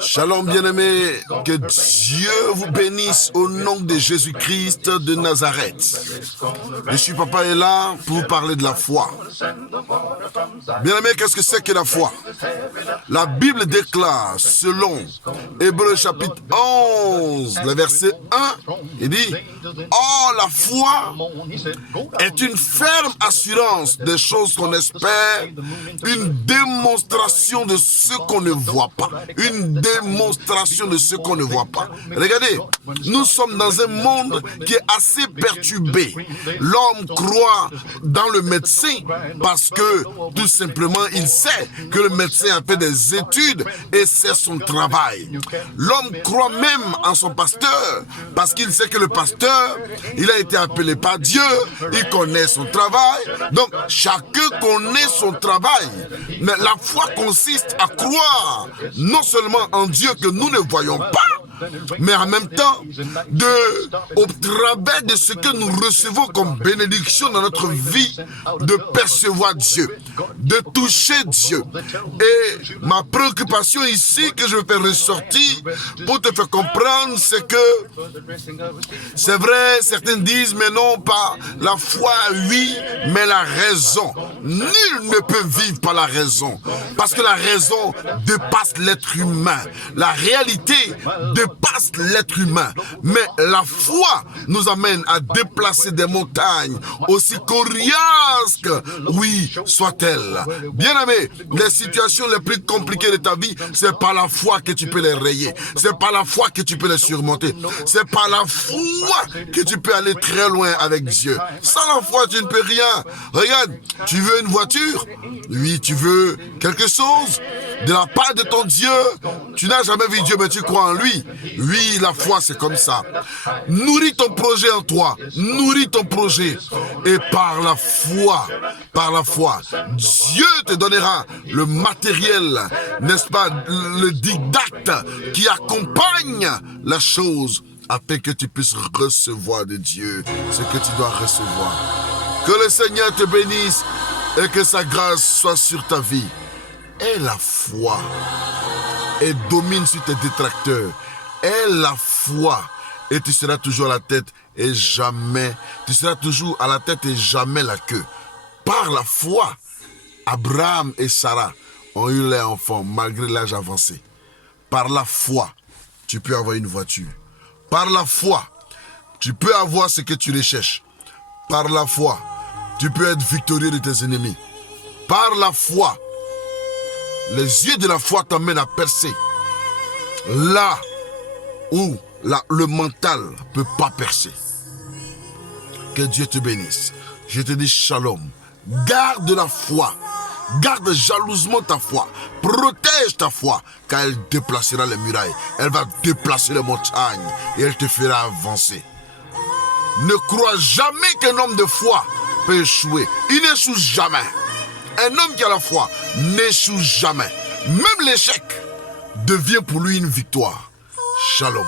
Shalom bien-aimés, que Dieu vous bénisse au nom de Jésus-Christ de Nazareth. Je suis Papa est là pour vous parler de la foi. Bien-aimés, qu'est-ce que c'est que la foi? La Bible déclare, selon Hébreux chapitre 11, le verset 1, il dit « Or la foi est une ferme assurance des choses qu'on espère, une démonstration de ce qu'on ne voit pas. » Une démonstration de ce qu'on ne voit pas. Regardez, nous sommes dans un monde qui est assez perturbé. L'homme croit dans le médecin parce que, tout simplement, il sait que le médecin a fait des études et c'est son travail. L'homme croit même en son pasteur parce qu'il sait que le pasteur, il a été appelé par Dieu, il connaît son travail. Donc, chacun connaît son travail. Mais la foi consiste à croire non seulement en Dieu que nous ne voyons pas, mais en même temps, au travers de ce que nous recevons comme bénédiction dans notre vie, de percevoir Dieu, de toucher Dieu. Et ma préoccupation ici, que je vais faire ressortir pour te faire comprendre, c'est que, c'est vrai, certains disent, mais non pas la foi, oui, mais la raison. Nul ne peut vivre par la raison, parce que la raison dépasse l'être humain. La réalité dépasse l'être humain. Mais la foi nous amène à déplacer des montagnes, aussi coriaces, oui, soit-elles. Bien-aimé, les situations les plus compliquées de ta vie, c'est par la foi que tu peux les rayer. C'est par la foi que tu peux les surmonter. C'est par la foi que tu peux aller très loin avec Dieu. Sans la foi, tu ne peux rien. Regarde, tu veux une voiture? Oui, tu veux quelque chose de la part de ton Dieu. Tu n'as jamais vu Dieu, mais tu crois en lui. Oui, la foi, c'est comme ça. Nourris ton projet en toi. Nourris ton projet. Et par la foi, Dieu te donnera le matériel, n'est-ce pas, le didacte qui accompagne la chose afin que tu puisses recevoir de Dieu ce que tu dois recevoir. Que le Seigneur te bénisse et que sa grâce soit sur ta vie. Aie la foi et domine sur tes détracteurs. Aie la foi et tu seras toujours à la tête et jamais, tu seras toujours à la tête et jamais la queue. Par la foi, Abraham et Sarah ont eu leurs enfants malgré l'âge avancé. Par la foi, tu peux avoir une voiture. Par la foi, tu peux avoir ce que tu recherches. Par la foi, tu peux être victorieux de tes ennemis. Par la foi, les yeux de la foi t'amènent à percer là où le mental ne peut pas percer. Que Dieu te bénisse. Je te dis shalom. Garde la foi. Garde jalousement ta foi. Protège ta foi, car elle déplacera les murailles. Elle va déplacer les montagnes et elle te fera avancer. Ne crois jamais qu'un homme de foi peut échouer. Il n'échoue jamais. Un homme qui a la foi n'échoue jamais. Même l'échec devient pour lui une victoire. Shalom.